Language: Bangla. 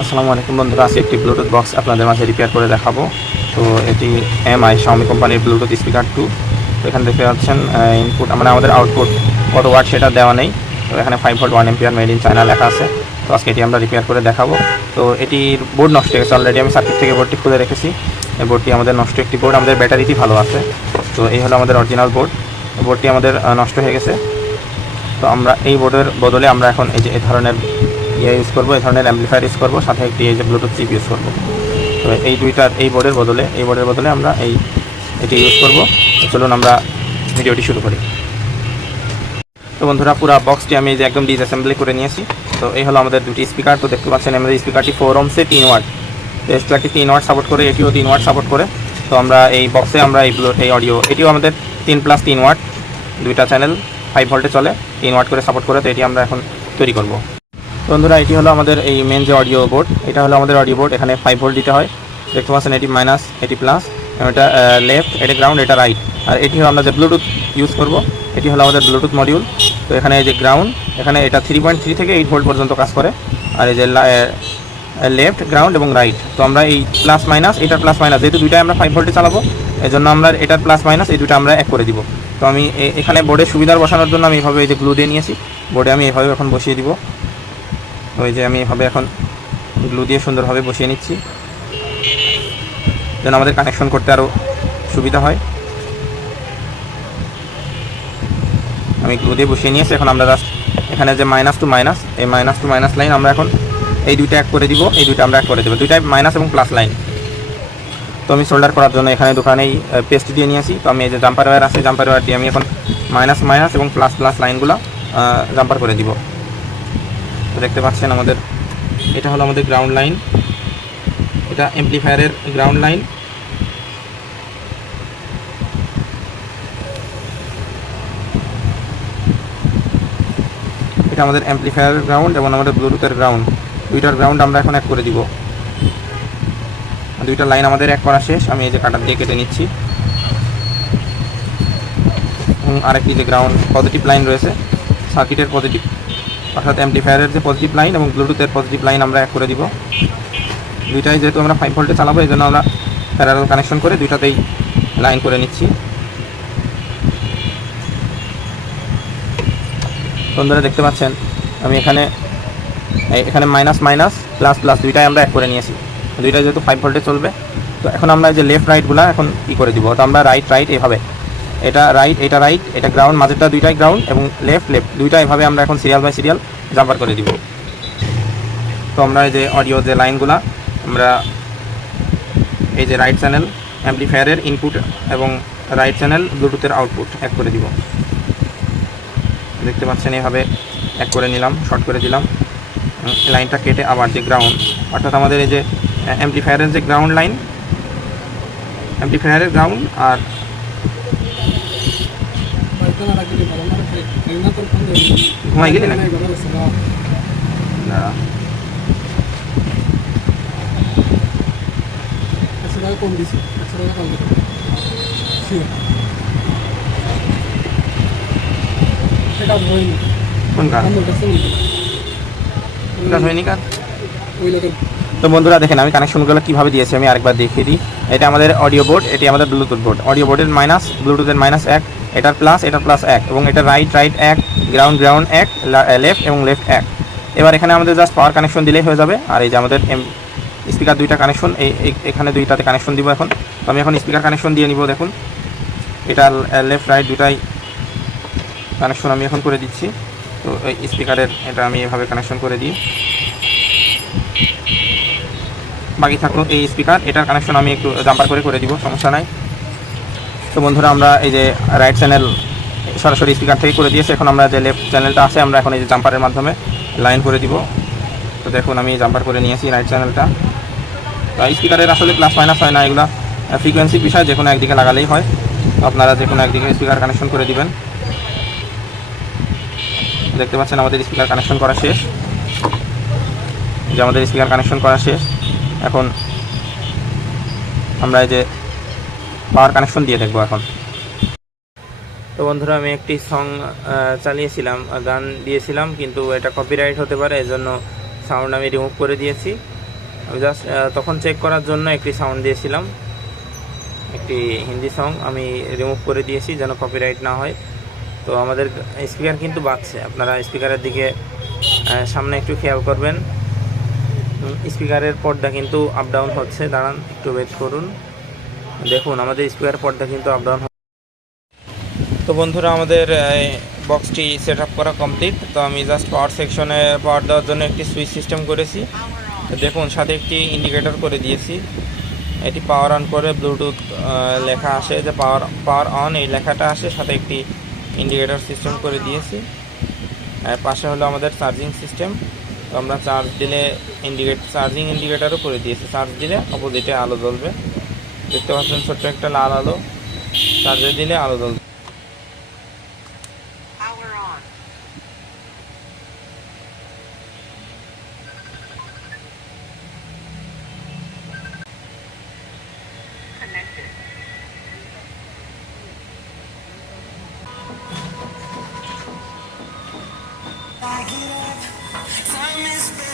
আসসালামু আলাইকুম বন্ধুরা, আজকে একটি ব্লুটুথ বক্স আপনাদের মাঝে রিপেয়ার করে দেখাবো। তো এটি এমআই শাওমি কোম্পানির ব্লুটুথ স্পিকার টু তো এখানে দেখতে পাচ্ছেন ইনপুট মানে আমাদের আউটপুট কত ওয়াট সেটা দেওয়া নেই। তো এখানে five volt one ampere made in China লেখা আছে। তো আজকে এটি আমরা রিপেয়ার করে দেখাবো। তো এটির বোর্ড নষ্ট হয়ে গেছে অলরেডি আমি সার্কিট থেকে বোর্ডটি খুলে রেখেছি। এই বোর্ডটি আমাদের নষ্ট, একটি বোর্ড আমাদের ব্যাটারিটি ভালো আছে। তো এই হলো আমাদের অরিজিনাল বোর্ড বোর্ডটি আমাদের নষ্ট হয়ে গেছে। তো আমরা এই বোর্ডের বদলে আমরা এখন এই যে, এই ধরনের ইয়ে ইউজ করব এই ধরনের অ্যাম্পলিফায়ার ইউজ করব, সাথে একটি এই যে ব্লুটুথ চিপ ইউজ করব। তো এই দুইটার এই বোর্ডের বদলে, এই বোর্ডের বদলে আমরা এই, এটি ইউজ করব। চলুন আমরা ভিডিওটি শুরু করি। তো বন্ধুরা, পুরো বক্সটি আমি যে একদম ডিসঅ্যাসেম্বলি করে নিয়েছি। তো এই হলো আমাদের দুটি স্পিকার তো দেখতে পাচ্ছেন, আমাদের স্পিকারটি ফোর ওমসে তিন ওয়াট তো স্পিকারটি তিন ওয়াট সাপোর্ট করে, এটিও তিন ওয়াট সাপোর্ট করে। তো আমরা এই বক্সে আমরা এই এই অডিও এটিও আমাদের তিন প্লাস তিন ওয়াট দুইটা চ্যানেল ফাইভ ভোল্টে চলে, তিন ওয়াট করে সাপোর্ট করে, তো এটি আমরা এখন তৈরি করব। বন্ধুরা, এটি হলো আমাদের এই মেন যে অডিও বোর্ড এটা হলো আমাদের অডিও বোর্ড এখানে ফাইভ ভোল্ট দিতে হয়। দেখতে পাচ্ছেন, এটি মাইনাস এটি প্লাস এবং এটা লেফট এটা গ্রাউন্ড এটা রাইট আর এটি হলো আমরা যে ব্লুটুথ ইউজ করব, এটি হলো আমাদের ব্লুটুথ মডিউল তো এখানে এই যে গ্রাউন্ড এখানে এটা থ্রি পয়েন্ট থ্রি থেকে এইট ভোল্ট পর্যন্ত কাজ করে। আর এই যে লেফট গ্রাউন্ড এবং রাইট তো আমরা এই প্লাস মাইনাস এটার প্লাস মাইনাস যেহেতু দুইটাই আমরা ফাইভ ভোল্টে চালাবো এই জন্য আমরা এটার প্লাস মাইনাস এই দুটো আমরা এক করে দিব। তো আমি এখানে বোর্ডের সুবিধার বসানোর জন্য আমি এইভাবে এই যে গ্লু দিয়ে নিয়েছি। বোর্ডে আমি এইভাবে এখন বসিয়ে দিব। ওই যে আমি এভাবে এখন গ্লু দিয়ে সুন্দরভাবে বসিয়ে নিচ্ছি। যেন আমাদের কানেকশন করতে আরও সুবিধা হয়। আমি গ্লু দিয়ে বসিয়ে নিয়েছি। এখন আমরা জাস্ট এখানে যে মাইনাস টু মাইনাস এই মাইনাস টু মাইনাস লাইন আমরা এখন এই দুইটা এক করে দিব। এই দুইটা আমরা এক করে দেবো। দুইটাই মাইনাস এবং প্লাস লাইন তো আমি সোল্ডার করার জন্য এখানে দোকানেই পেস্ট দিয়ে নিয়েছি। তো আমি এই যে জাম্পার ওয়্যার আছে জাম্পার ওয়্যার দিয়ে আমি এখন মাইনাস মাইনাস এবং প্লাস প্লাস লাইনগুলো জাম্পার করে দিব। তো দেখতে পাচ্ছেন আমাদের, এটা হলো আমাদের গ্রাউন্ড লাইন এটা এমপ্লিফায়ারের গ্রাউন্ড লাইন এটা আমাদের অ্যাম্পলিফায়ার গ্রাউন্ড এবং আমাদের ব্লুটুথের গ্রাউন্ড দুইটার গ্রাউন্ড আমরা এখন এক করে দিব। দুইটা লাইন আমাদের এক করা শেষ। আমি এই যে কাটার দিয়ে কেটে নিচ্ছি। আরেকটি যে গ্রাউন্ড পজিটিভ লাইন রয়েছে সার্কিটের পজিটিভ অর্থাৎ অ্যাম্পলিফায়ারের যে পজিটিভ লাইন এবং ব্লুটুথের পজিটিভ লাইন আমরা এক করে দিব। দুইটাই যেহেতু আমরা ফাইভ ভোল্টে চালাবো এই জন্য আমরা প্যারাল কানেকশন করে দুইটাতেই লাইন করে নিচ্ছি। বন্ধুরা, দেখতে পাচ্ছেন, আমি এখানে এখানে মাইনাস মাইনাস প্লাস প্লাস দুইটাই আমরা এক করে নিয়েছি। দুইটাই যেহেতু ফাইভ ভোল্টে চলবে, তো এখন আমরা যে লেফট রাইটগুলো এখন ই করে দিব? তো আমরা রাইট রাইট এভাবে এটা রাইট এটা রাইট এটা গ্রাউন্ড মাঝেরটা দুইটাই গ্রাউন্ড এবং লেফট লেফট দুইটা এভাবে আমরা এখন সিরিয়াল বাই সিরিয়াল জাম্পার করে দিব। তো আমরা এই যে অডিও যে লাইনগুলা আমরা এই যে রাইট চ্যানেল অ্যাম্পলিফায়ারের ইনপুট এবং রাইট চ্যানেল ব্লুটুথের আউটপুট এক করে দিব। দেখতে পাচ্ছেন এভাবে এক করে নিলাম শর্ট করে দিলাম। লাইনটা কেটে আবার যে গ্রাউন্ড অর্থাৎ আমাদের এই যে অ্যাম্পলিফায়ারের যে গ্রাউন্ড লাইন অ্যাম্পলিফায়ারের গ্রাউন্ড আর ঘুমাই গেলি না তো বন্ধুরা দেখেন, আমি কানেকশনগুলো কীভাবে দিয়েছি আমি আরেকবার দেখিয়ে দিই। এটা আমাদের অডিও বোর্ড এটি আমাদের ব্লুটুথ বোর্ড অডিও বোর্ডের মাইনাস ব্লুটুথের মাইনাস এক। এটার প্লাস এটার প্লাস এক, এবং এটা রাইট রাইট এক গ্রাউন্ড গ্রাউন্ড এক লেফট এবং লেফট এক। এবার এখানে আমাদের জাস্ট পাওয়ার কানেকশন দিলেই হয়ে যাবে, আর এই যে আমাদের স্পিকার দুইটা কানেকশন এই এখানে দুইটাতে কানেকশন দিব এখন। তো আমি এখন স্পিকার কানেকশন দিয়ে নিব, দেখুন। এটা লেফট রাইট দুটাই কানেকশন আমি এখন করে দিচ্ছি। তো এই স্পিকারের এটা আমি এভাবে কানেকশন করে দিই। বাকি থাকল এই স্পিকার এটার কানেকশন আমি একটু জাম্পার করে করে দিব, সমস্যা নাই। তো বন্ধুরা, আমরা এই যে রাইট চ্যানেল সরাসরি স্পিকার থেকে করে দিয়েছি। এখন আমরা যে লেফট চ্যানেলটা আছে, আমরা এখন এই যে জাম্পারের মাধ্যমে লাইন করে দিব। তো দেখুন, আমি জাম্পার করে নিয়েছি রাইট চ্যানেলটা তো স্পিকারের আসলে প্লাস মাইনাস হয় না, এগুলো ফ্রিকোয়েন্সি বিষয় যে কোনো একদিকে লাগালেই হয়। আপনারা যে কোনো একদিকে স্পিকার কানেকশন করে দিবেন। দেখতে পাচ্ছেন, আমাদের স্পিকার কানেকশন করা শেষ। যে আমাদের স্পিকার কানেকশন করা শেষ। এখন আমরা এই যে পাওয়ার কানেকশন দিয়ে দেখব এখন। তো বন্ধুরা, আমি একটি সং চালিয়েছিলাম গান দিয়েছিলাম, কিন্তু এটা কপিরাইট হতে পারে এই জন্য সাউন্ড আমি রিমুভ করে দিয়েছি। আমি জাস্ট তখন চেক করার জন্য একটি সাউন্ড দিয়েছিলাম। একটি হিন্দি সং আমি রিমুভ করে দিয়েছি, যেন কপিরাইট না হয়। তো আমাদের স্পিকার কিন্তু বাজছে। আপনারা স্পিকারের দিকে সামনে একটু খেয়াল করবেন। স্পিকারের পর্দা কিন্তু আপ ডাউন হচ্ছে। দাঁড়ান, একটু ওয়েট করুন। দেখুন, আমাদের স্পিকার পর্দা কিন্তু আপ ডাউন তো বন্ধুরা, আমাদের বক্সটি সেট করা কমপ্লিট তো আমি জাস্ট পাওয়ার সেকশনে পাওয়ার দেওয়ার জন্য একটি সুইচ সিস্টেম করেছি। তো দেখুন, সাথে একটি ইন্ডিকেটর করে দিয়েছি। এটি পাওয়ার অন করে ব্লুটুথ লেখা আসে যে পাওয়ার পাওয়ার অন এই লেখাটা আসে। সাথে একটি ইন্ডিকেটর সিস্টেম করে দিয়েছি। আর পাশে হলো আমাদের চার্জিং সিস্টেম তো আমরা চার্জ দিলে ইন্ডিকেট চার্জিং ইন্ডিকেটারও করে দিয়েছি। চার্জ দিলে অপোজিটে আলো জ্বলবে। দেখতে পাচ্ছেন ছোট্ট একটা লাল আলো চার্জে দিলে আলো জ্বলবে time is barely